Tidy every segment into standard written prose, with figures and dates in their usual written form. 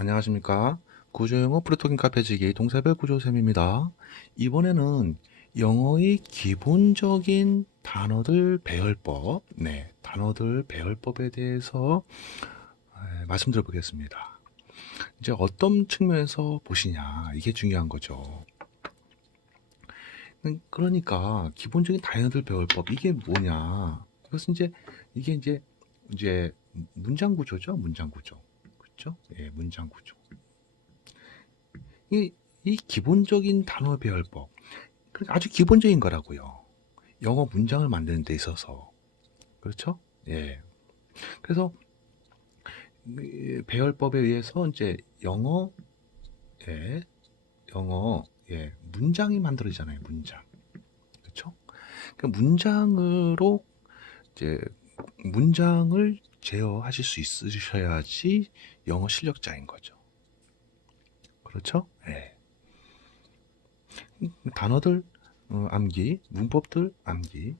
안녕하십니까. 구조영어 프로토킹 카페지기 동사별 구조쌤입니다. 이번에는 영어의 기본적인 단어들 배열법, 단어들 배열법에 대해서 말씀드려 보겠습니다. 이제 어떤 측면에서 보시냐, 이게 중요한 거죠. 그러니까 기본적인 단어들 배열법, 이게 뭐냐? 그것은 이게 이제 문장 구조죠, 문장 구조. 그렇죠? 예, 문장 구조. 이 기본적인 단어 배열법, 아주 기본적인 거라고요. 영어 문장을 만드는 데 있어서. 그렇죠? 예. 그래서 배열법에 의해서 이제 문장이 만들어지잖아요. 문장. 그렇죠? 그 문장으로 이제 문장을 제어하실 수 있으셔야지 영어 실력자인 거죠. 그렇죠? 예. 단어들 암기, 문법들 암기,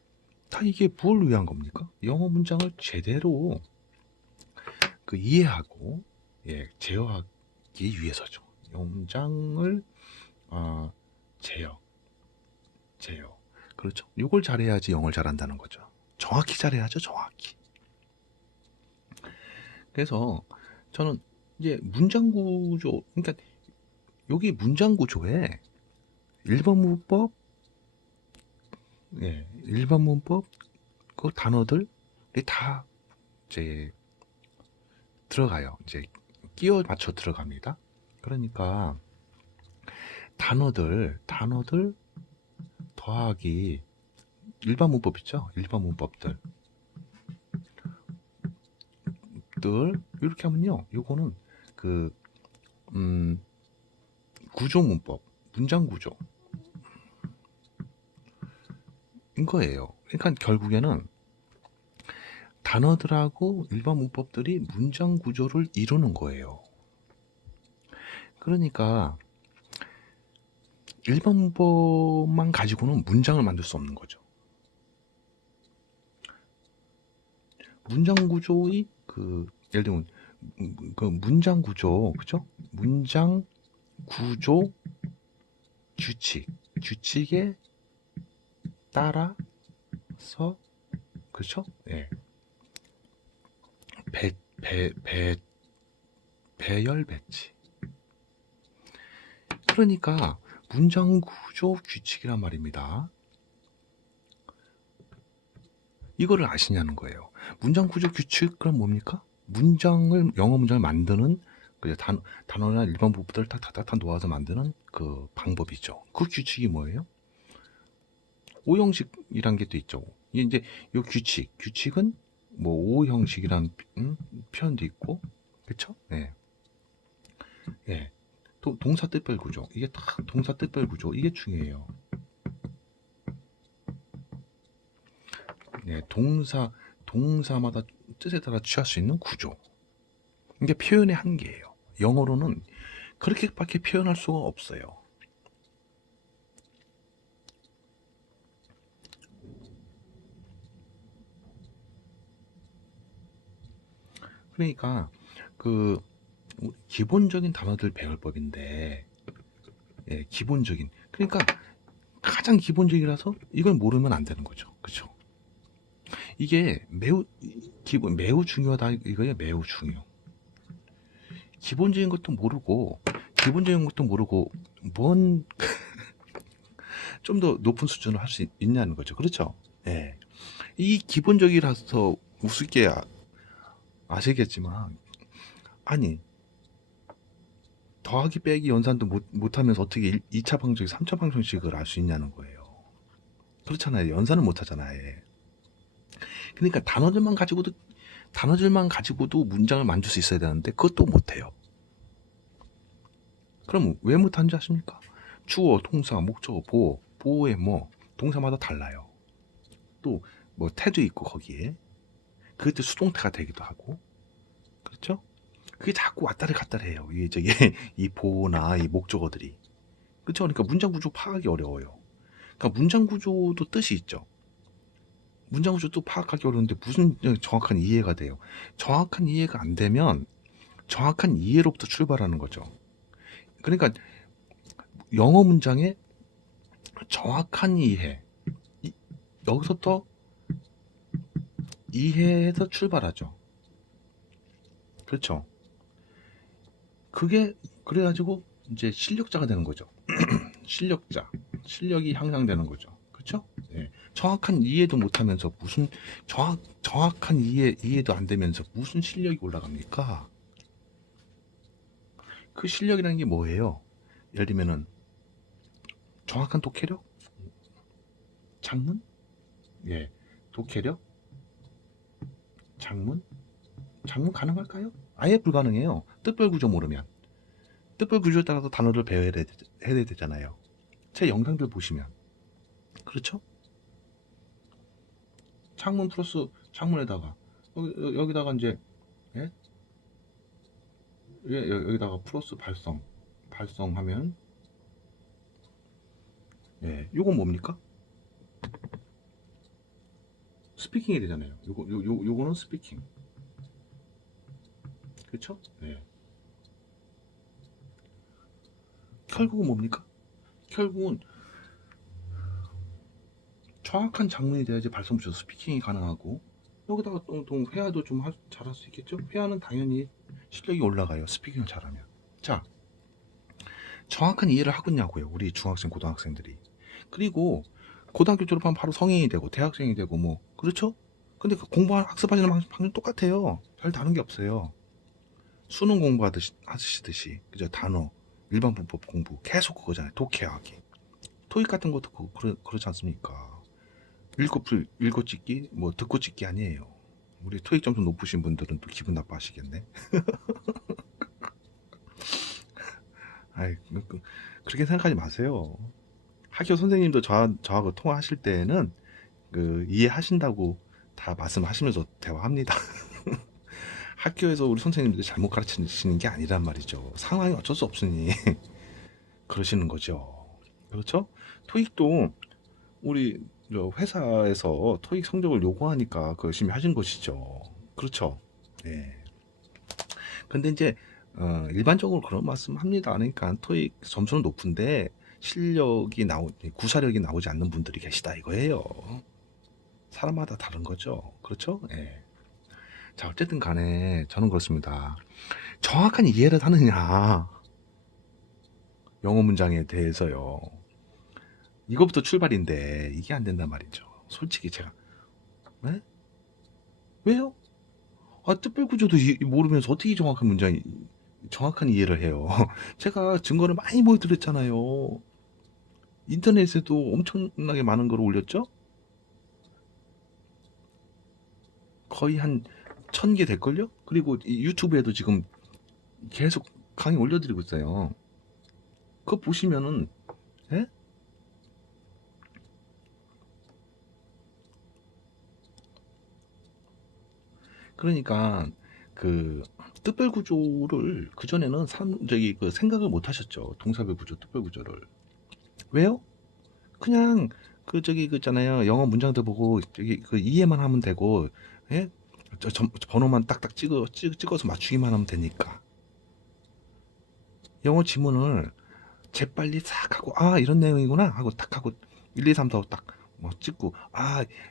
다 이게 뭘 위한 겁니까? 영어 문장을 제대로 이해하고 제어하기 위해서죠. 영어 문장을 어, 제어, 제어. 그렇죠. 이걸 잘해야지 영어를 잘한다는 거죠. 정확히 잘해야죠, 정확히. 그래서 저는 이제 문장 구조, 그러니까 여기 문장 구조에 일반 문법, 일반 문법 그 단어들이 다 이제 들어가요. 이제 끼워 맞춰 들어갑니다. 그러니까 단어들 더하기 일반 문법 있죠? 일반 문법들 이렇게 하면요. 요거는 그 구조 문법, 문장 구조인 거예요. 그러니까 결국에는 단어들하고 일반 문법들이 문장 구조를 이루는 거예요. 그러니까 일반 문법만 가지고는 문장을 만들 수 없는 거죠. 문장 구조의 예를 들면 그 문장 구조, 그죠? 문장 구조 규칙에 따라서, 그렇죠? 예. 배열 배치. 그러니까 문장 구조 규칙이란 말입니다. 이거를 아시냐는 거예요. 문장 구조 규칙, 그럼 뭡니까? 영어 문장을 만드는 단어나 일반 부분들을 탁탁탁 놓아서 만드는 그 방법이죠. 그 규칙이 뭐예요? 오형식이란 게 또 있죠. 이제 요 규칙은 뭐 오형식이란 표현도 있고, 그렇죠? 네. 예. 동사 뜻별 구조, 이게 다 동사 뜻별 구조, 이게 중요해요. 네, 동사마다 뜻에 따라 취할 수 있는 구조. 이게 표현의 한계예요. 영어로는 그렇게밖에 표현할 수가 없어요. 그러니까 기본적인 단어들 배열법인데, 기본적인, 그러니까 가장 기본적이라서 이걸 모르면 안 되는 거죠. 그렇죠? 이게 매우 중요하다, 이거예요. 매우 중요. 기본적인 것도 모르고 뭔 좀 더 높은 수준을 할 수 있냐는 거죠. 그렇죠? 예. 이 기본적이라서 우습게 아시겠지만, 아니, 더하기 빼기 연산도 못하면서 어떻게 2차 방정식, 3차 방정식을 알 수 있냐는 거예요. 그렇잖아요. 연산을 못하잖아요. 그러니까 단어들만 가지고도 문장을 만들 수 있어야 되는데 그것도 못해요. 그럼 왜 못하는지 아십니까? 주어, 동사, 목적어, 보어의 동사마다 달라요. 또 태도 있고 거기에 그것도 수동태가 되기도 하고, 그렇죠? 그게 자꾸 왔다리 갔다리 해요. 이 보어나 이 목적어들이. 그렇죠? 그러니까 문장 구조 파악이 어려워요. 그러니까 문장 구조도 뜻이 있죠. 문장 구조도 파악하기 어려운데 무슨 정확한 이해가 돼요? 정확한 이해가 안 되면 정확한 이해로부터 출발하는 거죠. 그러니까 영어 문장의 정확한 이해, 여기서부터 이해에서 출발하죠. 그렇죠. 그게 그래가지고 이제 실력자가 되는 거죠. 실력자, 실력이 향상되는 거죠. 그렇죠? 예. 정확한 이해도 못하면서 무슨 정확한 이해도 안 되면서 무슨 실력이 올라갑니까? 그 실력이라는 게 뭐예요? 예를 들면은 정확한 독해력, 작문, 예, 독해력, 작문 가능할까요? 아예 불가능해요. 뜻별 구조 모르면. 뜻별 구조에 따라서 단어를 배워야 해야 되잖아요. 제 영상들 보시면. 그렇죠? 창문 플러스 창문에다가 여기다가 이제 예? 여기다가 플러스 발성하면 예, 요건 뭡니까? 스피킹이 되잖아요. 요거는 스피킹. 그렇죠? 예. 결국은 뭡니까? 결국은 정확한 장문이 돼야지 발성부터 스피킹이 가능하고 여기다가 또 회화도 좀 잘할 수 있겠죠? 회화는 당연히 실력이 올라가요. 스피킹을 잘하면. 자, 정확한 이해를 하고 있냐고요. 우리 중학생, 고등학생들이. 그리고 고등학교 졸업하면 바로 성인이 되고 대학생이 되고 뭐 그렇죠? 근데 그 학습하시는 방식 똑같아요. 별 다른 게 없어요. 수능 하시듯이 그죠? 단어, 일반 문법 공부 계속 그거잖아요. 독해하기. 토익 같은 것도 그렇지 않습니까? 읽고 찍기, 뭐 듣고 찍기 아니에요. 우리 토익 점수 높으신 분들은 또 기분 나빠하시겠네. 아이, 그렇게 생각하지 마세요. 학교 선생님도 저하고 통화하실 때는 이해하신다고 다 말씀하시면서 대화합니다. 학교에서 우리 선생님들이 잘못 가르치시는 게 아니란 말이죠. 상황이 어쩔 수 없으니 그러시는 거죠. 그렇죠? 토익도 우리 회사에서 토익 성적을 요구하니까 그 열심히 하신 것이죠. 그렇죠? 예. 근데 이제 일반적으로 그런 말씀합니다. 그러니까 토익 점수는 높은데 구사력이 나오지 않는 분들이 계시다 이거예요. 사람마다 다른 거죠. 그렇죠? 예. 자, 어쨌든 간에 저는 그렇습니다. 정확한 이해를 하느냐, 영어 문장에 대해서요. 이거부터 출발인데 이게 안 된단 말이죠. 솔직히 제가 네? 왜요? 뜻별 구조도 모르면서 어떻게 정확한 이해를 해요. 제가 증거를 많이 보여드렸잖아요. 인터넷에도 엄청나게 많은 걸 올렸죠? 거의 한 1000개 될걸요? 그리고 유튜브에도 지금 계속 강의 올려드리고 있어요. 그거 보시면은 예? 그러니까 그 뜻별 구조를 그전에는 생각을 못 하셨죠. 동사별 구조, 뜻별 구조를. 왜요? 그냥 그 있잖아요. 영어 문장들 보고 이해만 하면 되고 예? 번호만 딱딱 찍어서 맞추기만 하면 되니까. 영어 지문을 재빨리 싹 하고 이런 내용이구나 하고 딱 하고 1, 2, 3, 4 딱 뭐 찍고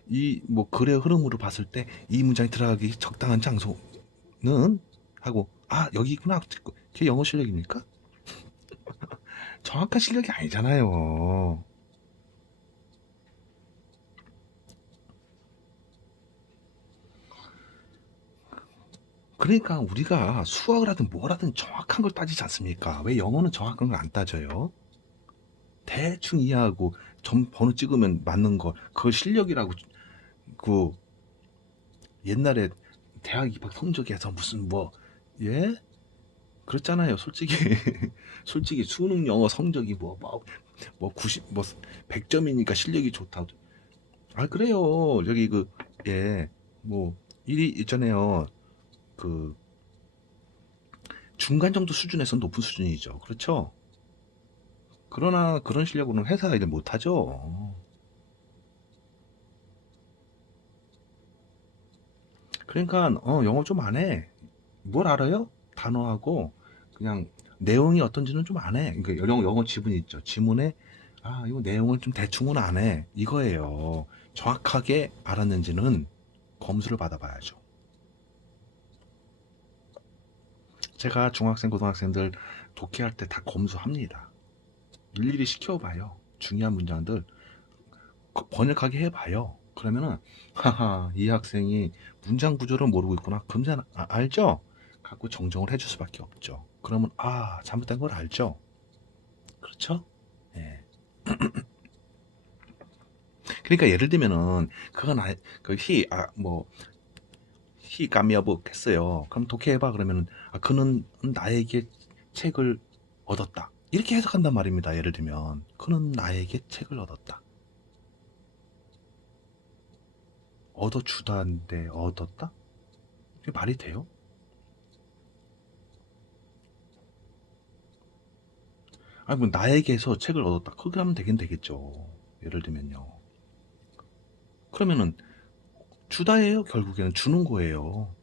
이 뭐 글의 흐름으로 봤을 때 이 문장이 들어가기 적당한 장소는 하고 여기 있구나 찍고 그게 영어 실력입니까? 정확한 실력이 아니잖아요. 그러니까 우리가 수학을 하든 뭘 하든 정확한 걸 따지지 않습니까? 왜 영어는 정확한 걸 안 따져요? 대충 이해하고 번호 찍으면 맞는 거 그걸 실력이라고 그 옛날에 대학 입학 성적에서 무슨 예? 그렇잖아요. 솔직히 솔직히 수능 영어 성적이 90 100점이니까 실력이 좋다. 그래요. 여기 예. 뭐 일이 있잖아요. 그 중간 정도 수준에서 높은 수준이죠. 그렇죠? 그러나 그런 실력으로는 회사 일을 못 하죠. 그러니까 영어 좀 안 해. 뭘 알아요? 단어하고 그냥 내용이 어떤지는 좀 안 해. 그러니까 영어 지문이 있죠. 지문에 이거 내용을 좀 대충은 안 해. 이거예요. 정확하게 알았는지는 검수를 받아봐야죠. 제가 중학생, 고등학생들 독해할 때 다 검수합니다. 일일이 시켜봐요. 중요한 문장들 번역하게 해봐요. 그러면은 하하, 이 학생이 문장 구조를 모르고 있구나. 그럼 알죠? 갖고 정정을 해줄 수밖에 없죠. 그러면 잘못된 걸 알죠. 그렇죠? 예. 그러니까 예를 들면은 그건 히 까미어부 했어요. 그럼 독해해봐 그러면은 그는 나에게 책을 얻었다. 이렇게 해석한단 말입니다. 예를 들면 그는 나에게 책을 얻었다. 얻어주다인데 얻었다? 이게 말이 돼요? 뭐 나에게서 책을 얻었다. 그렇게 하면 되긴 되겠죠. 예를 들면요. 그러면은 주다예요. 결국에는 주는 거예요.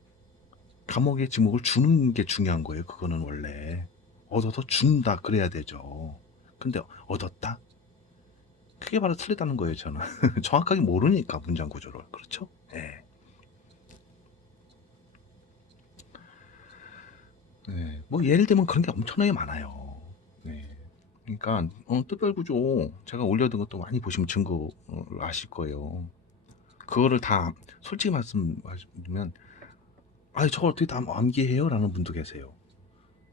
감옥의 지목을 주는 게 중요한 거예요. 그거는 원래 얻어서 준다 그래야 되죠. 근데 얻었다? 그게 바로 틀리다는 거예요. 저는 정확하게 모르니까 문장 구조를. 그렇죠? 네. 네. 뭐 예를 들면 그런 게 엄청나게 많아요. 네. 그러니까 특별 구조 제가 올려둔 것도 많이 보시면 증거를 아실 거예요. 그거를 다 솔직히 말씀드리면 저걸 어떻게 다 암기해요? 라는 분도 계세요.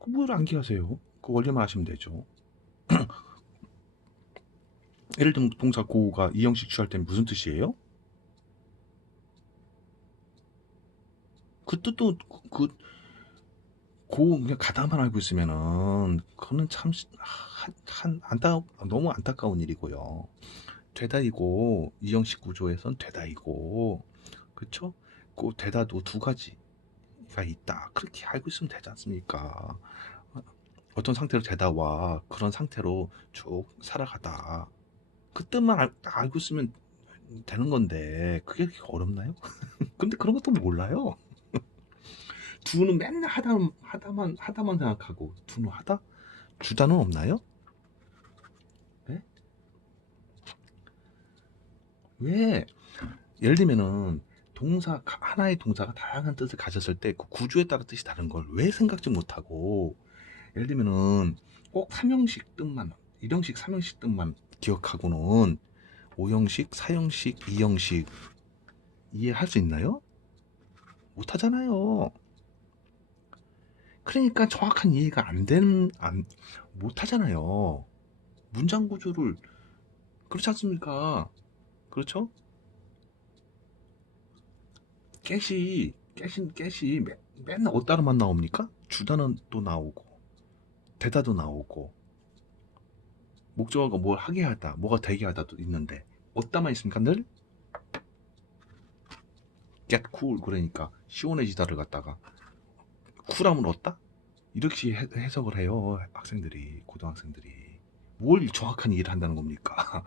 뭘 암기하세요? 그 원리만 하시면 되죠. 예를 들면 동사 고가 이형식 취할 때는 무슨 뜻이에요? 그 뜻도 그냥 가다만 알고 있으면은 그거는 참 너무 안타까운 일이고요. 되다이고 이형식 구조에선 되다이고 그쵸? 그 되다도 두 가지가 있다. 그렇게 알고 있으면 되지 않습니까? 어떤 상태로 되다와 그런 상태로 쭉 살아가다. 그 뜻만 알고 있으면 되는 건데 그게 그렇게 어렵나요? 근데 그런 것도 몰라요. 두는 맨날 하다만 생각하고 두는 하다? 주다는 없나요? 네? 왜? 예를 들면은 하나의 동사가 다양한 뜻을 가졌을 때 그 구조에 따라 뜻이 다른 걸 왜 생각지 못하고 예를 들면은 꼭 3형식 뜻만 1형식 3형식 뜻만 기억하고는 5형식 4형식 2형식 이해할 수 있나요? 못하잖아요. 그러니까 정확한 이해가 못하잖아요. 문장 구조를 그렇지 않습니까? 그렇죠? 깨시 맨날 어따로만 나옵니까? 주다는 또 나오고 되다도 나오고 목적어가 뭘 하게 하다 뭐가 되게 하다도 있는데 어따만 있습니까? 늘 get cool 그러니까 시원해지다를 갖다가 쿨함을 얻다? 이렇게 해석을 해요. 학생들이 고등학생들이 뭘 정확한 이해를 한다는 겁니까?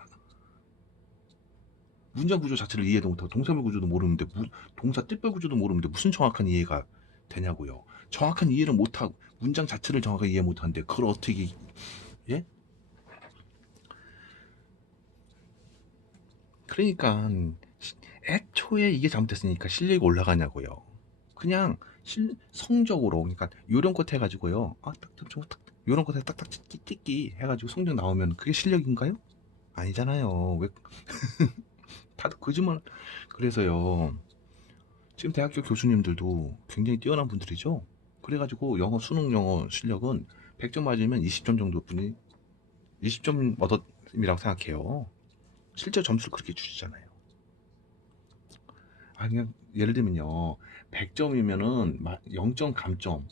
문장 구조 자체를 이해도 못하고 동사별 구조도 모르는데 동사 뜻별 구조도 모르는데 무슨 정확한 이해가 되냐고요. 정확한 이해를 못하고 문장 자체를 정확하게 이해 못하는데 그걸 어떻게 예? 그러니까 애초에 이게 잘못됐으니까 실력이 올라가냐고요. 그냥 성적으로 그러니까 요령껏 해가지고요. 요령껏 해 딱딱 찍기 해가지고 성적 나오면 그게 실력인가요? 아니잖아요. 왜 다들 거짓말. 그래서요. 지금 대학교 교수님들도 굉장히 뛰어난 분들이죠. 그래가지고 수능 영어 실력은 100점 맞으면 20점 정도 뿐이 20점 얻었이라고 생각해요. 실제 점수를 그렇게 주시잖아요. 그냥 예를 들면요. 100점이면은 0점 감점,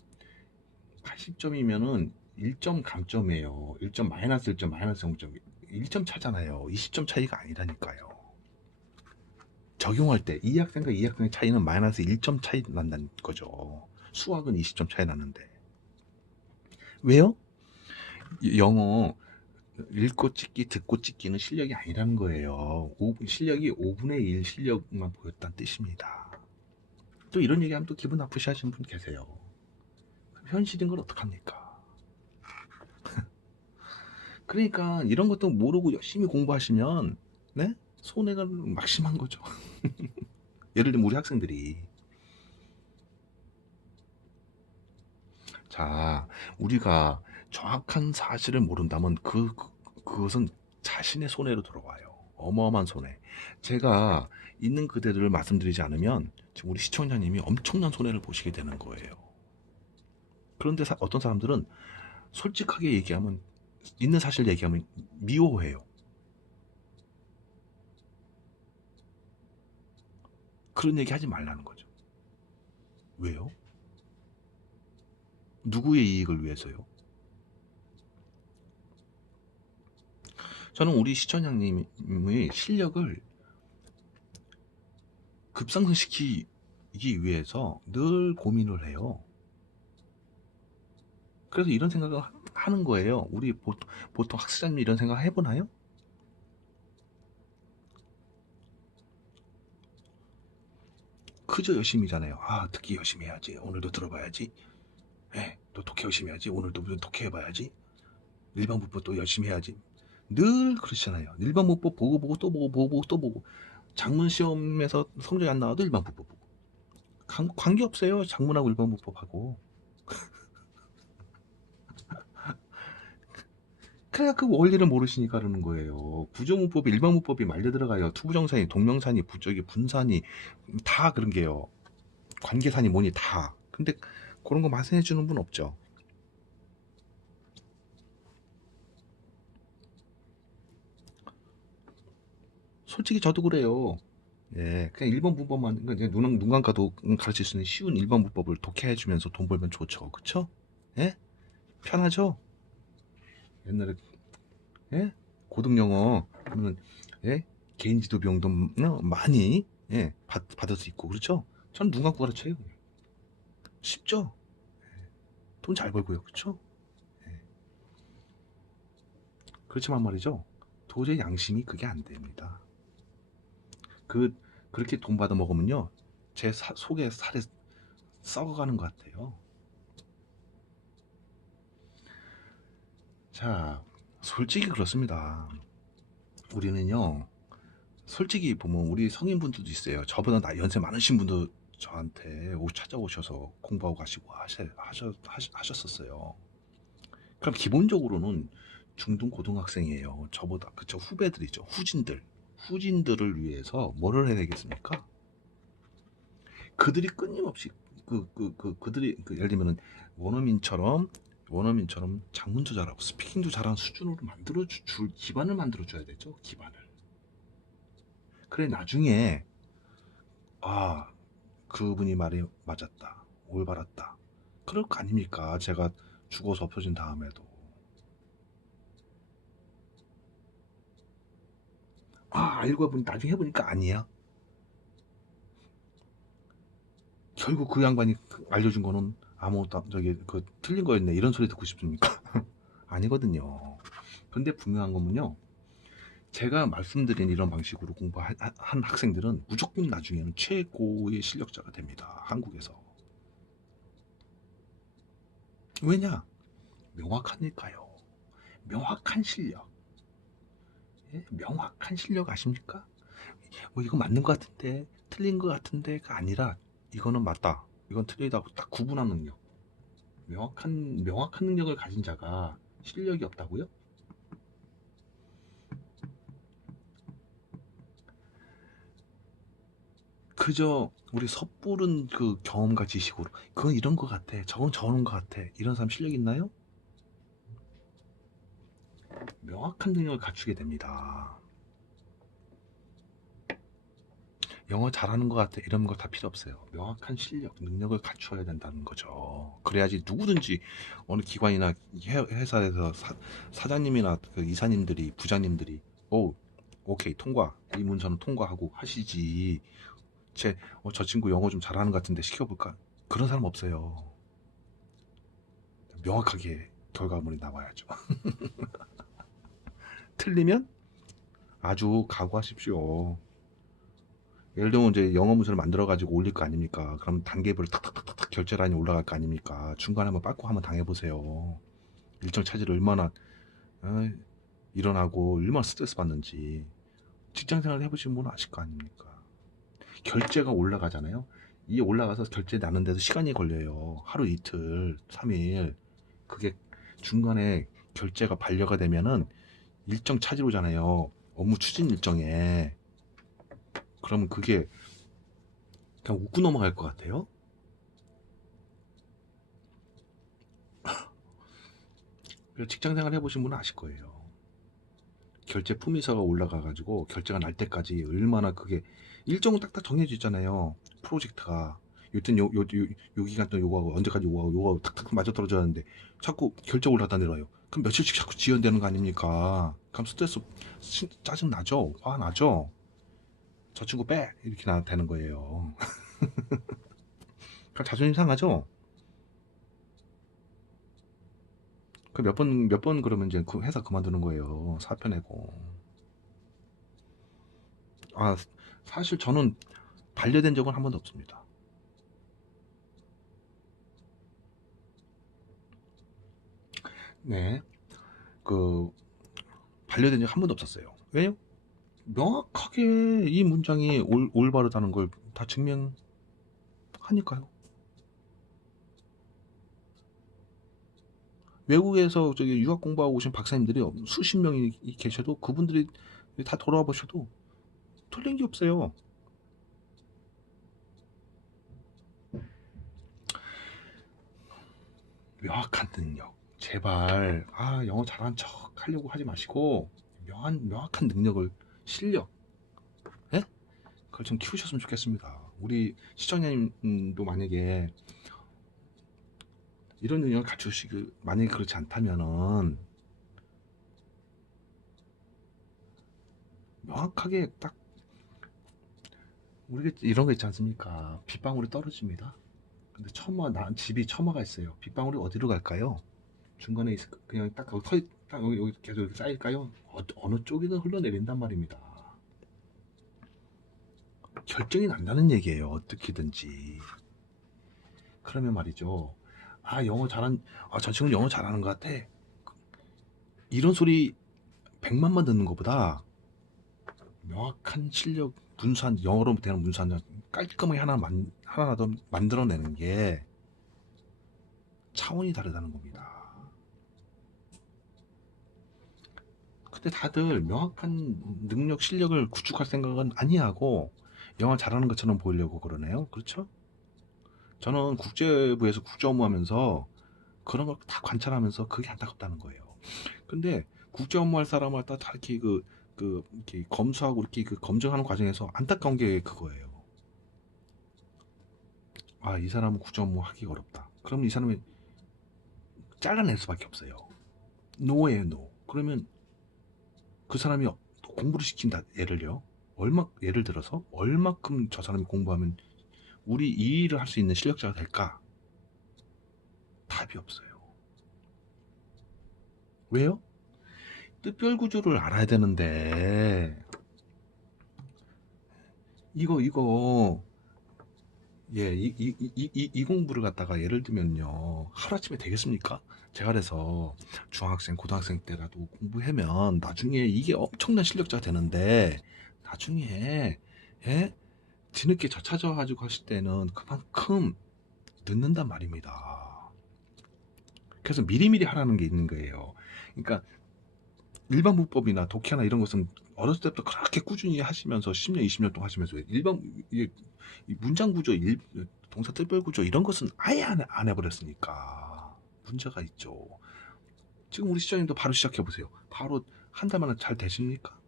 80점이면은 1점 감점이에요. 1점 마이너스 1점 마이너스 0점 1점 차잖아요. 20점 차이가 아니라니까요. 적용할 때 이 학생과 이 학생의 차이는 마이너스 1점 차이 난다는 거죠. 수학은 20점 차이 나는데 왜요? 영어 읽고 찍기 듣고 찍기는 실력이 아니라는 거예요. 실력이 5분의 1 실력만 보였다는 뜻입니다. 또 이런 얘기하면 또 기분 나쁘시 하시는 분 계세요. 현실인 걸 어떡합니까? 그러니까 이런 것도 모르고 열심히 공부하시면 네? 손해가 막심한 거죠. 예를 들면 우리 학생들이 자, 우리가 정확한 사실을 모른다면 그것은 자신의 손해로 돌아와요. 어마어마한 손해. 제가 있는 그대로를 말씀드리지 않으면 지금 우리 시청자님이 엄청난 손해를 보시게 되는 거예요. 그런데 어떤 사람들은 솔직하게 얘기하면 있는 사실 얘기하면 미워해요. 그런 얘기 하지 말라는 거죠. 왜요? 누구의 이익을 위해서요? 저는 우리 시청자님의 실력을 급상승시키기 위해서 늘 고민을 해요. 그래서 이런 생각을 하는 거예요. 우리 보통 학습자님 이런 생각 해보나요? 그저 열심히잖아요. 아, 듣기 열심히 해야지. 오늘도 들어봐야지. 예, 또 독해 열심히 해야지. 오늘도 독해 해봐야지. 일반문법 또 열심히 해야지. 늘 그러시잖아요. 일반문법 보고 또 보고 또 보고. 작문 시험에서 성적이 안 나와도 일반문법 보고. 관계 없어요. 작문하고 일반문법하고. 그래야 그 원리를 모르시니까 그러는 거예요. 부정문법이 일반문법이 말려 들어가요. 투부정사니 동명사니 부적이 분사니 다 그런 게요. 관계사니 뭐니 다. 근데 그런 거 말씀해 주는 분 없죠. 솔직히 저도 그래요. 예, 그냥 일반 문법만 눈 감고도 가르칠 수 있는 쉬운 일반 문법을 독해해 주면서 돈 벌면 좋죠. 그쵸? 예? 편하죠? 옛날에 예? 고등 영어 그러면 예? 개인 지도 비용도 많이 예, 받을 수 있고 그렇죠? 전 눈 감고 가르쳐요. 쉽죠? 돈 잘 벌고요. 그쵸? 예. 그렇지만 말이죠. 도저히 양심이 그게 안 됩니다. 그렇게 돈 받아 먹으면요. 제 속에 살이 썩어가는 것 같아요. 자, 솔직히 그렇습니다. 우리는요, 솔직히 보면 우리 성인분들도 있어요. 저보다 연세 많으신 분도 저한테 찾아오셔서 공부하고 가시고 하셨었어요. 그럼 기본적으로는 중등 고등학생이에요. 저보다 그쵸 후배들이죠. 후진들을 위해서 뭐를 해야 되겠습니까? 그들이 끊임없이 그들이 예를 들면은 원어민처럼 장문도 잘하고 스피킹도 잘하는 수준으로 만들어 줄 기반을 만들어 줘야 되죠. 기반을. 그래 나중에 아 그분이 말이 맞았다, 올바랐다. 그럴 거 아닙니까? 제가 죽어서 엎어진 다음에도 알고 보니 나중에 해보니까 아니야. 결국 그 양반이 알려준 거는 아무것도 틀린 거였네 이런 소리 듣고 싶습니까? 아니거든요. 근데 분명한 거는요. 제가 말씀드린 이런 방식으로 공부한 학생들은 무조건 나중에는 최고의 실력자가 됩니다. 한국에서. 왜냐? 명확하니까요. 명확한 실력. 예? 명확한 실력 아십니까? 뭐 이거 맞는 것 같은데 틀린 것 같은데가 아니라 이거는 맞다. 이건 틀리다고 딱 구분하는 능력. 명확한 능력을 가진 자가 실력이 없다고요? 그저 우리 섣부른 그 경험과 지식으로 그건 이런 것 같아. 저건 저런 것 같아. 이런 사람 실력 있나요? 명확한 능력을 갖추게 됩니다. 영어 잘하는 것 같아. 이런 거 다 필요 없어요. 명확한 실력, 능력을 갖추어야 된다는 거죠. 그래야지 누구든지 어느 기관이나 회사에서 사장님이나 그 이사님들이, 부장님들이 오케이 통과. 이 문서는 통과하고 하시지. 저 친구 영어 좀 잘하는 것 같은데 시켜볼까? 그런 사람 없어요. 명확하게 결과물이 나와야죠. 틀리면 아주 각오하십시오. 예를 들면 이제 영어 문서를 만들어 가지고 올릴 거 아닙니까? 그럼 단계별로 탁탁탁탁 결제 라인이 올라갈 거 아닙니까? 중간에 한번 빠꾸 한번 당해보세요. 일정 차질을 얼마나 어, 일어나고 얼마나 스트레스 받는지 직장 생활 해보신 분은 아실 거 아닙니까? 결제가 올라가잖아요. 이 올라가서 결제 나는데도 시간이 걸려요. 하루 이틀, 3일. 그게 중간에 결제가 반려가 되면은 일정 차질 오잖아요. 업무 추진 일정에. 그러면 그게 그냥 웃고 넘어갈 것 같아요. 직장 생활 해보신 분은 아실 거예요. 결제 품위서가 올라가가지고 결제가 날 때까지 얼마나 그게 일정은 딱딱 정해져 있잖아요. 프로젝트가. 요땐 요 기간 동안 요거하고 언제까지 요거하고 탁탁 맞아떨어져야 하는데 자꾸 결제 올라다 내려요. 그럼 며칠씩 자꾸 지연되는 거 아닙니까? 그럼 스트레스 짜증 나죠? 화 나죠? 저 친구 빼! 이렇게 되는 거예요. 그럼 자존심 상하죠? 그 몇 번 그러면 이제 그 회사 그만두는 거예요. 사표 내고. 아, 사실 저는 반려된 적은 한 번도 없습니다. 네. 그, 반려된 적 한 번도 없었어요. 왜요? 명확하게 이 문장이 올바르다는 걸 다 증명하니까요. 외국에서 저기 유학 공부하고 오신 박사님들이 수십 명이 계셔도 그분들이 다 돌아와 보셔도 틀린 게 없어요. 명확한 능력. 제발, 영어 잘한 척 하려고 하지 마시고, 명확한 능력을, 실력, 예? 그걸 좀 키우셨으면 좋겠습니다. 우리 시청자님도 만약에 이런 능력을 갖추시고, 만약에 그렇지 않다면은, 명확하게 딱, 우리 이런 거 있지 않습니까? 빗방울이 떨어집니다. 근데 집이 처마가 있어요. 빗방울이 어디로 갈까요? 중간에 그냥 딱 딱 여기 계속 이렇게 쌓일까요? 어느 쪽이든 흘러내린단 말입니다. 결정이 난다는 얘기예요. 어떻게든지. 그러면 말이죠. 저 친구 영어 잘하는 것 같아. 이런 소리 100만만 듣는 것보다 명확한 실력, 문수한, 영어로 되는 문수한 깔끔하게 하나라도 만들어내는 게 차원이 다르다는 겁니다. 근데 다들 명확한 능력, 실력을 구축할 생각은 아니하고 영어 잘하는 것처럼 보이려고 그러네요. 그렇죠? 저는 국제부에서 국제 업무하면서 그런 걸 다 관찰하면서 그게 안타깝다는 거예요. 근데 국제 업무할 사람을 다 이렇게 이렇게 검수하고 이렇게 검증하는 과정에서 안타까운 게 그거예요. 이 사람은 국제 업무 하기 어렵다. 그럼 이 사람이 잘라낼 수밖에 없어요. 노예요, 노. 그러면 그 사람이 공부를 시킨다. 예를 들어서 얼마큼 저 사람이 공부하면 우리 이 일을 할 수 있는 실력자가 될까? 답이 없어요. 왜요? 뜻별 구조를 알아야 되는데 이거 이 공부를 갖다가 예를 들면요 하루아침에 되겠습니까? 제가 그래서 중학생 고등학생 때라도 공부하면 나중에 이게 엄청난 실력자가 되는데 나중에 예? 뒤늦게 저차져가지고 하실 때는 그만큼 늦는단 말입니다. 그래서 미리미리 하라는 게 있는 거예요. 그러니까 일반 문법이나 독해나 이런 것은 어렸을 때부터 그렇게 꾸준히 하시면서 10년, 20년 동안 하시면서 이 문장 구조, 동사 뜻별 구조 이런 것은 아예 안 해버렸으니까 문제가 있죠. 지금 우리 시장님도 바로 시작해 보세요. 바로 한 달 만에 잘 되십니까?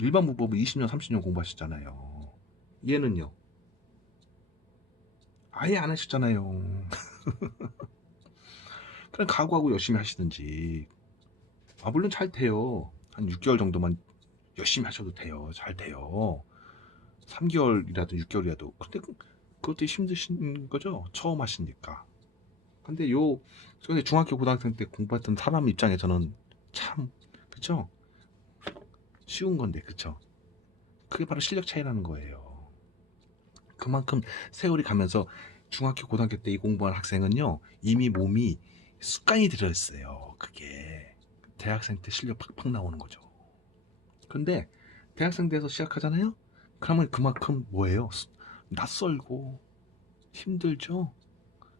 일반 문법은 20년, 30년 공부하셨잖아요. 얘는요? 아예 안 하셨잖아요. 그냥 각오하고 열심히 하시든지. 물론 잘 돼요. 한 6개월 정도만 열심히 하셔도 돼요. 잘 돼요. 3개월이라도 6개월이라도. 근데 그것도 힘드신 거죠? 처음 하시니까. 근데 중학교 고등학생 때 공부했던 사람 입장에서는 참 그쵸? 쉬운 건데 그쵸? 그게 바로 실력 차이라는 거예요. 그만큼 세월이 가면서 중학교 고등학교 때 이 공부한 학생은요 이미 몸이 습관이 들어있어요. 그게 대학생 때 실력 팍팍 나오는 거죠. 근데 대학생 돼서 시작하잖아요. 그러면 그만큼 뭐예요? 낯설고 힘들죠.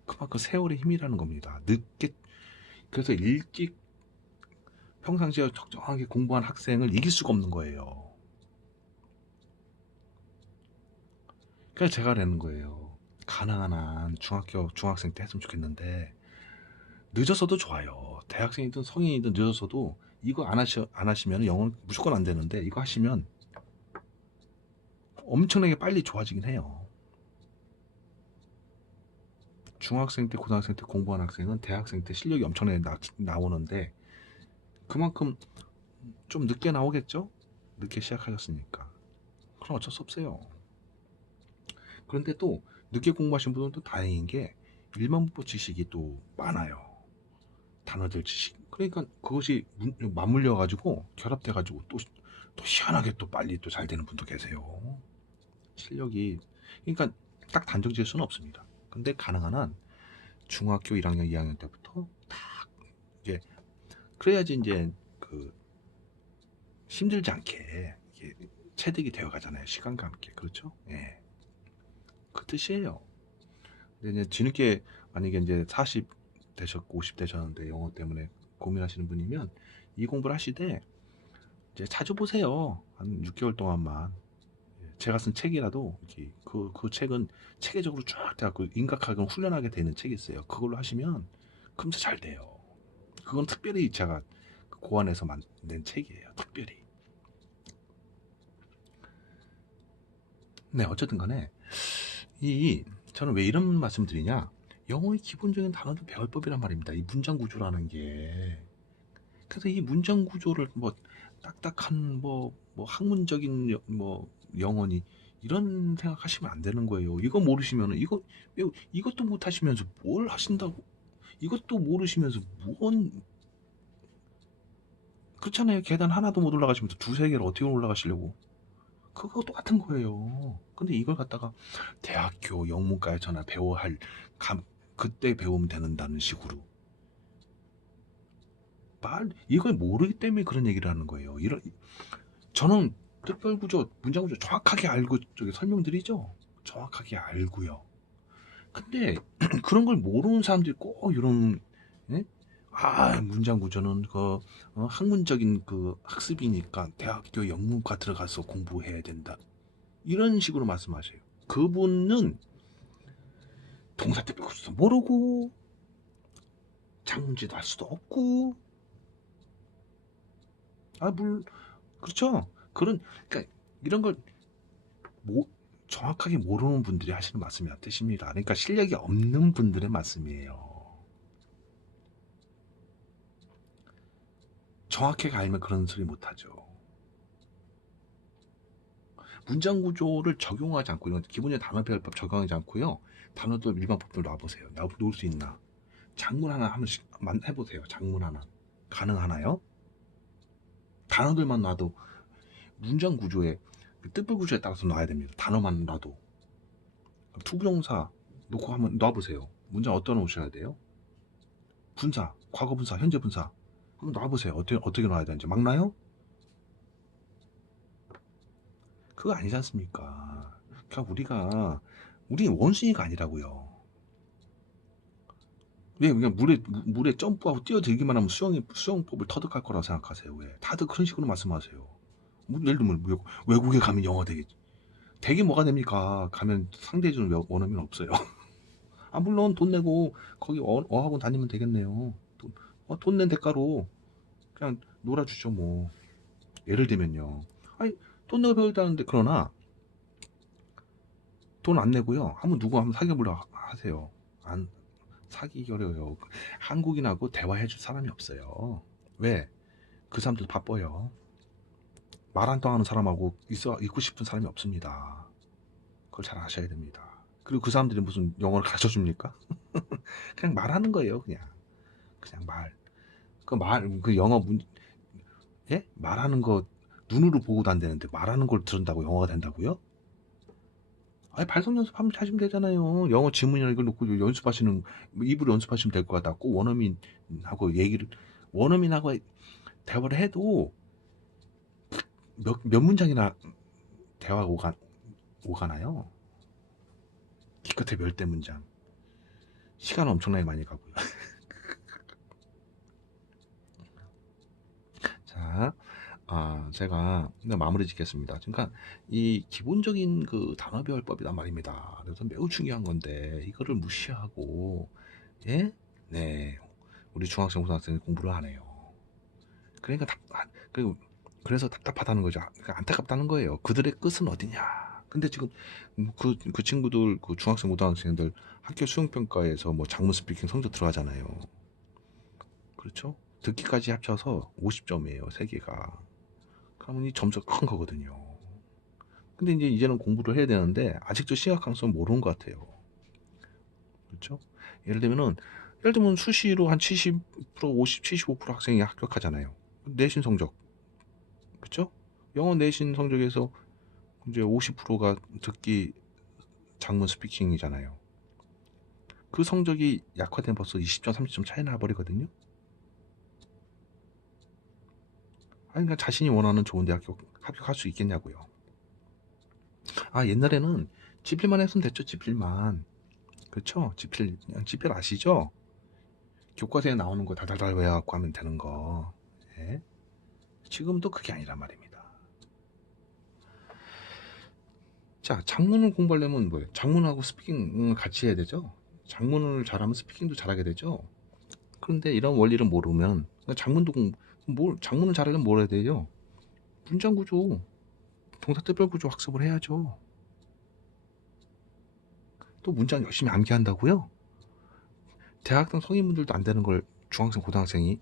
그만큼 세월의 힘이라는 겁니다. 늦게 그래서 일찍 평상시에 적정하게 공부한 학생을 이길 수가 없는 거예요. 그래서 제가 내는 거예요. 가능한 한 중학생 때 했으면 좋겠는데 늦어서도 좋아요. 대학생이든 성인이든 늦어서도 이거 안 하시면 영어는 무조건 안 되는데 이거 하시면 엄청나게 빨리 좋아지긴 해요. 중학생 때 고등학생 때 공부한 학생은 대학생 때 실력이 엄청나게 나오는데 그만큼 좀 늦게 나오겠죠? 늦게 시작하셨으니까. 그럼 어쩔 수 없어요. 그런데 또 늦게 공부하신 분은 또 다행인 게 일반문법 지식이 또 많아요. 단어들 지식. 그러니까 그것이 맞물려 가지고 결합돼 가지고 또 희한하게 또 빨리 또 잘 되는 분도 계세요. 실력이 그러니까 딱 단정 지을 수는 없습니다. 근데 가능한 한 중학교 1학년, 2학년 때부터 딱 이제 그래야지 이제 그 힘들지 않게 이게 체득이 되어 가잖아요. 시간과 함께. 그렇죠? 예. 그 뜻이에요. 근데 이제 뒤늦게 만약에 이제 40 되셨고 50 되셨는데 영어 때문에 고민하시는 분이면 이 공부를 하시되 이제 자주 보세요. 한 6개월 동안만. 제가 쓴 책이라도 그 책은 체계적으로 쫙 돼갖고 인각하게 훈련하게 되는 책이 있어요. 그걸로 하시면 금세 잘 돼요. 그건 특별히 제가 고안해서 만든 책이에요. 특별히. 네, 어쨌든 간에 저는 왜 이런 말씀 드리냐? 영어의 기본적인 단어도 배울 법이란 말입니다. 이 문장 구조라는 게. 그래서 이 문장 구조를 뭐 딱딱한 뭐 학문적인 뭐 영어니 이런 생각하시면 안 되는 거예요. 이거 모르시면은 이것도 못 하시면서 뭘 하신다고? 이것도 모르시면서 그렇잖아요. 계단 하나도 못 올라가시면서 두세 개를 어떻게 올라가시려고? 그거 똑같은 거예요. 근데 이걸 갖다가 대학교 영문과에서나 배워야 할 그때 배우면 되는다는 식으로 이걸 모르기 때문에 그런 얘기를 하는 거예요. 저는 특별구조, 문장구조 정확하게 알고 설명드리죠. 정확하게 알고요. 근데 그런 걸 모르는 사람들이 꼭 이런 예? 문장구조는 학문적인 학습이니까 대학교 영문과 들어가서 공부해야 된다. 이런 식으로 말씀하세요. 그분은 동사 특별구조도 모르고 장문지도 할 수도 없고 그렇죠. 그러니까 이런 걸 정확하게 모르는 분들이 하시는 말씀이란 뜻입니다. 그러니까 실력이 없는 분들의 말씀이에요. 정확하게 알면 그런 소리 못하죠. 문장 구조를 적용하지 않고 이런 기본적인 단어 배열법 적용하지 않고요. 단어들 일반법들 놔보세요. 놓을 수 있나? 장문 하나 한 번씩 해보세요. 장문 하나 가능하나요? 단어들만 놔도 문장 구조에 뜻풀 구조에 따라서 놔야 됩니다. 단어만 놔도 투부정사 놓고 한번 놔보세요. 문장 어디다 놓으셔야 돼요? 분사, 과거 분사, 현재 분사 한번 놔보세요. 어떻게 놔야 되는지 막 놔요? 그거 아니지 않습니까? 그러니까 우리 원숭이가 아니라고요. 왜 그냥 물에 점프하고 뛰어들기만 하면 수영법을 터득할 거라고 생각하세요? 왜? 다들 그런 식으로 말씀하세요. 예를 들면 외국에 가면 영어 되겠지. 되게 뭐가 됩니까? 가면 상대해주는 원어민 없어요. 물론 돈 내고 거기 어학원 다니면 되겠네요. 돈 낸 대가로 그냥 놀아주죠 뭐. 예를 들면요. 아니 돈 내고 배우다는데 그러나 돈 안 내고요. 한번 사귀어보려 하세요. 안 사귀기 어려워요. 한국인하고 대화해줄 사람이 없어요. 왜? 그 사람들 바빠요. 말 안 통하는 사람하고 있고 싶은 사람이 없습니다. 그걸 잘 아셔야 됩니다. 그리고 그 사람들이 무슨 영어를 가르쳐 줍니까? 그냥 말하는 거예요. 그냥 말. 그 영어 예? 말하는 거 눈으로 보고도 안 되는데 말하는 걸 들은다고 영어가 된다고요? 아니 발성 연습하면 하시면 되잖아요. 영어 지문이나 이걸 놓고 연습하시는 입으로 연습하시면 될 것 같다. 꼭 원어민하고 얘기를 원어민하고 대화를 해도 몇 문장이나 대화가 오가나요? 기껏해 열대 문장. 시간 엄청나게 많이 가고요. 자, 제가 마무리 짓겠습니다. 그러니까 이 기본적인 그 단어배열법이란 말입니다. 그래서 매우 중요한 건데 이거를 무시하고 예? 네, 우리 중학생, 고등학생이 공부를 안 해요. 그러니까 그래서 답답하다는 거죠. 그러니까 안타깝다는 거예요. 그들의 끝은 어디냐? 근데 지금 그 친구들, 그 중학생, 고등학생들 학교 수행평가에서 뭐 장문 스피킹 성적 들어가잖아요. 그렇죠? 듣기까지 합쳐서 50점이에요, 세 개가. 그러면 이 점수가 큰 거거든요. 근데 이제는 공부를 해야 되는데 아직도 시각 강성 모르는 것 같아요. 그렇죠? 예를 들면 수시로 한 70%, 50, 75% 학생이 합격하잖아요. 내신 성적. 그렇죠? 영어 내신 성적에서 이제 50%가 듣기 장문 스피킹이잖아요. 그 성적이 약화되면 벌써 20점, 30점 차이 나버리거든요. 그러니까 자신이 원하는 좋은 대학 합격할 수 있겠냐고요. 옛날에는 지필만 했으면 됐죠. 지필만. 그렇죠? 지필 아시죠? 교과서에 나오는 거 달달달 외워갖고 하면 되는 거. 예? 지금도 그게 아니란 말입니다. 자, 장문을 공부하려면 뭐예요? 장문하고 스피킹을 같이 해야 되죠. 장문을 잘하면 스피킹도 잘하게 되죠. 그런데 이런 원리를 모르면 장문을 잘하려면 뭘 해야 돼요? 문장 구조, 동사 뜻별 구조 학습을 해야죠. 또 문장 열심히 암기한다고요? 대학생 성인분들도 안 되는 걸 중학생, 고등학생이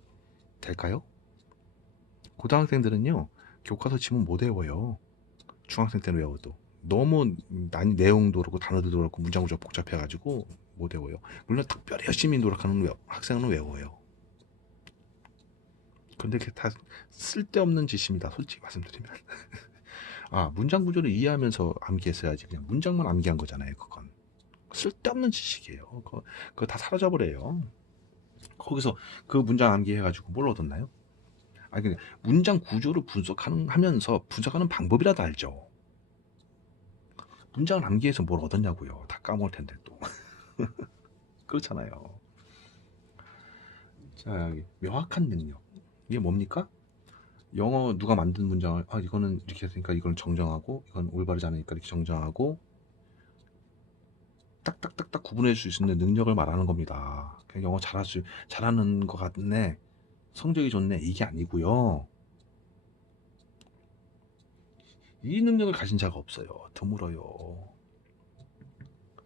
될까요? 고등학생들은요, 교과서 지문 못 외워요. 중학생 때는 외워도. 너무 내용도 그렇고 단어도 그렇고 문장 구조 복잡해가지고 못 외워요. 물론 특별히 열심히 노력하는 학생은 외워요. 근데 그게 다 쓸데없는 짓입니다. 솔직히 말씀드리면. 문장 구조를 이해하면서 암기했어야지. 그냥 문장만 암기한 거잖아요. 그건 쓸데없는 지식이에요. 그거 다 사라져버려요. 거기서 그 문장 암기해가지고 뭘 얻었나요? 근데 문장 구조를 분석하면서 분석하는 방법이라도 알죠. 문장을 암기해서 뭘 얻었냐고요. 다 까먹을 텐데 또. 그렇잖아요. 자, 명확한 능력. 이게 뭡니까? 영어 누가 만든 문장을 이거는 이렇게 했으니까 이건 정정하고 이건 올바르지 않으니까 이렇게 정정하고 딱딱딱딱 구분해 줄 수 있는 능력을 말하는 겁니다. 그냥 영어 잘하는 것 같네, 성적이 좋네, 이게 아니고요. 이 능력을 가진 자가 없어요. 드물어요.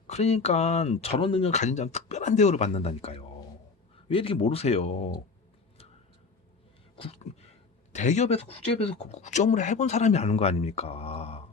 그러니까 저런 능력을 가진 자는 특별한 대우를 받는다니까요. 왜 이렇게 모르세요? 대기업에서 국제업에서 국점을 해본 사람이 아는 거 아닙니까?